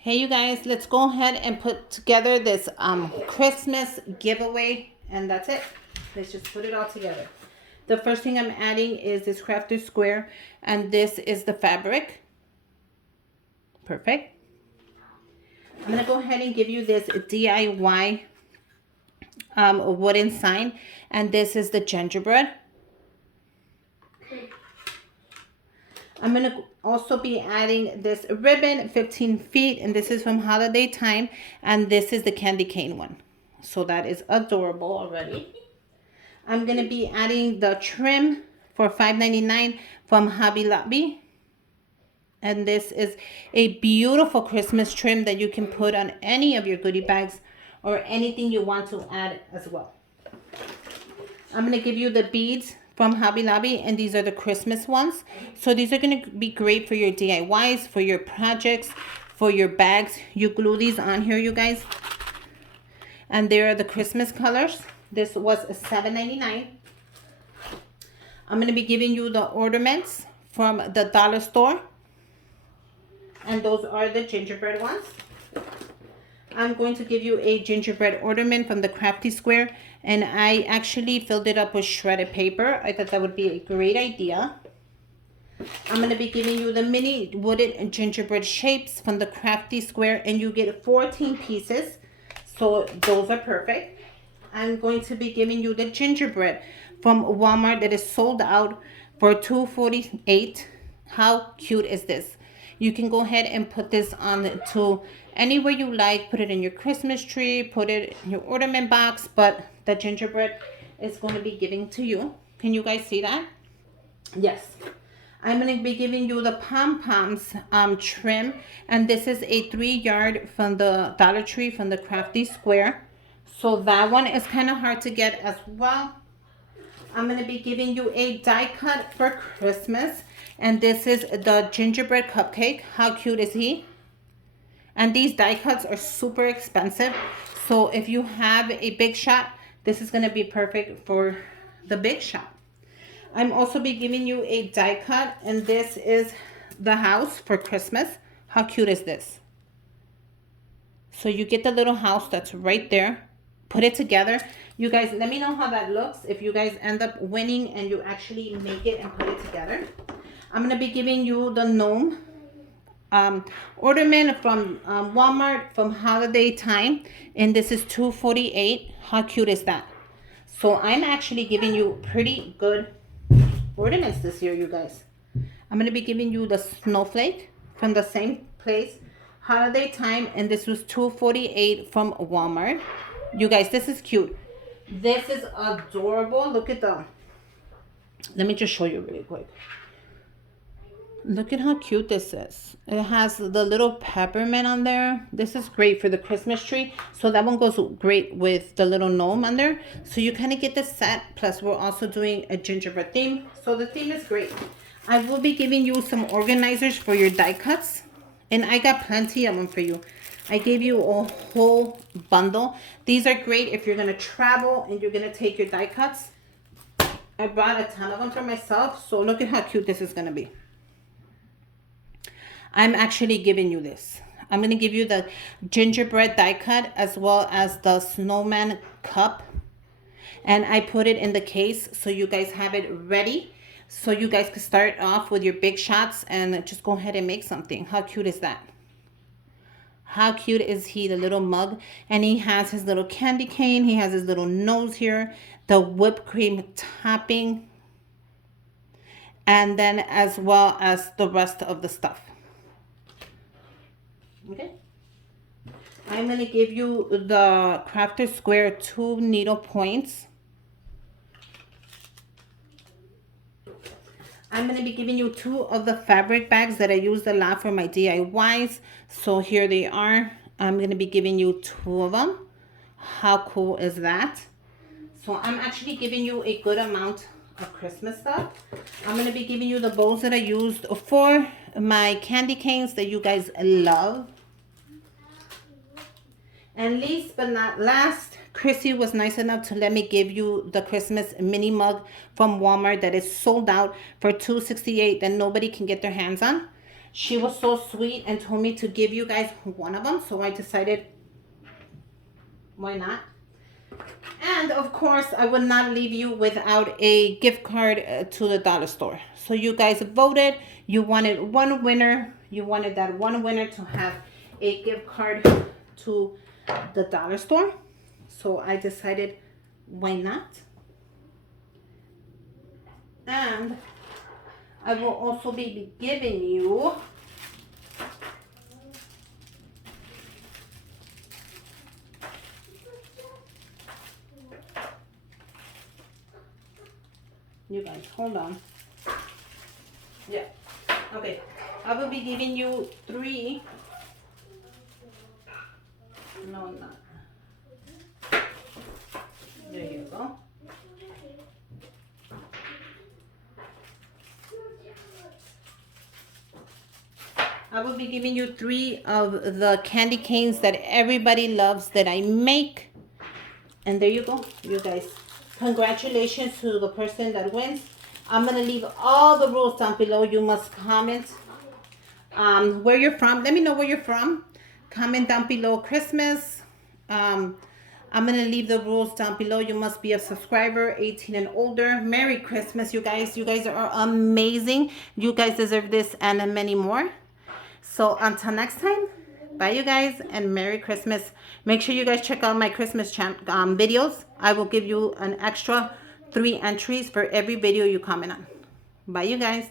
Hey you guys, let's go ahead and put together this Christmas giveaway, and that's it. Let's just put it all together. The first thing I'm adding is this crafter square, and this is the fabric. Perfect. I'm gonna go ahead and give you this DIY wooden sign, and this is the gingerbread. I'm going to also be adding this ribbon, 15 feet, and this is from Holiday Time, and this is the candy cane one. So that is adorable already. I'm going to be adding the trim for $5.99 from Hobby Lobby. And this is a beautiful Christmas trim that you can put on any of your goodie bags or anything you want to add as well. I'm going to give you the beads from Hobby Lobby, and these are the Christmas ones. So these are going to be great for your DIYs, for your projects, for your bags. You glue these on here, you guys. And there are the Christmas colors. This was $7.99. I'm going to be giving you the ornaments from the dollar store. And those are the gingerbread ones. I'm going to give you a gingerbread ornament from the Crafty Square, and I actually filled it up with shredded paper. I thought that would be a great idea. I'm going to be giving you the mini wooden gingerbread shapes from the Crafty Square, and you get 14 pieces, so those are perfect. I'm going to be giving you the gingerbread from Walmart that is sold out for $2.48. How cute is this? You can go ahead and put this on to anywhere you like. Put it in your Christmas tree, put it in your ornament box, but the gingerbread is going to be giving to you. Can you guys see that? Yes. I'm going to be giving you the pom-poms trim, and this is a 3-yard from the Dollar Tree from the Crafty Square. So that one is kind of hard to get as well. I'm going to be giving you a die cut for Christmas, and this is the gingerbread cupcake. How cute is he? And these die cuts are super expensive, so if you have a big shot, this is going to be perfect for the big shot. I'm also be giving you a die cut, and this is the house for Christmas. How cute is this? So you get the little house that's right there. Put it together. You guys, let me know how that looks if you guys end up winning and you actually make it and put it together. I'm going to be giving you the gnome ornament from Walmart from Holiday Time, and this is $2.48. How cute is that? So I'm actually giving you pretty good ornaments this year, you guys. I'm going to be giving you the snowflake from the same place, Holiday Time, and this was $2.48 from Walmart. You guys, this is cute. This is adorable. Look at the, let me just show you really quick. Look at how cute this is. It has the little peppermint on there. This is great for the Christmas tree. So that one goes great with the little gnome on there. So you kind of get the set. Plus we're also doing a gingerbread theme. So the theme is great. I will be giving you some organizers for your die cuts. And I got plenty of them for you. I gave you a whole bundle. These are great if you're going to travel and you're going to take your die cuts. I brought a ton of them for myself. So look at how cute this is going to be. I'm actually giving you this. I'm going to give you the gingerbread die cut as well as the snowman cup. And I put it in the case so you guys have it ready. So you guys can start off with your big shots and just go ahead and make something. How cute is that? How cute is he, the little mug? And he has his little candy cane. He has his little nose here. The whipped cream topping. And then as well as the rest of the stuff. Okay. I'm going to give you the Crafter Square 2 needle points. I'm going to be giving you 2 of the fabric bags that I use a lot for my DIYs. So here they are. I'm going to be giving you 2 of them. How cool is that? So I'm actually giving you a good amount of Christmas stuff. I'm going to be giving you the bowls that I used for my candy canes that you guys love. And least but not last, Chrissy was nice enough to let me give you the Christmas mini mug from Walmart that is sold out for $2.68 that nobody can get their hands on. She was so sweet and told me to give you guys one of them. So I decided, why not? And of course, I would not leave you without a gift card to the dollar store. So you guys voted. You wanted one winner. You wanted that one winner to have a gift card to the dollar store. So I decided, why not? And I will also be giving you you guys, hold on. Yeah. Okay. I will be giving you 3. No, I'm not. There you go. I will be giving you 3 of the candy canes that everybody loves that I make. And there you go, you guys. Congratulations to the person that wins. I'm going to leave all the rules down below. You must comment where you're from. Let me know where you're from. Comment down below Christmas. I'm going to leave the rules down below. You must be a subscriber, 18 and older. Merry Christmas, you guys. You guys are amazing. You guys deserve this and many more. So until next time, bye you guys and Merry Christmas. Make sure you guys check out my Christmas videos. I will give you an extra 3 entries for every video you comment on. Bye you guys.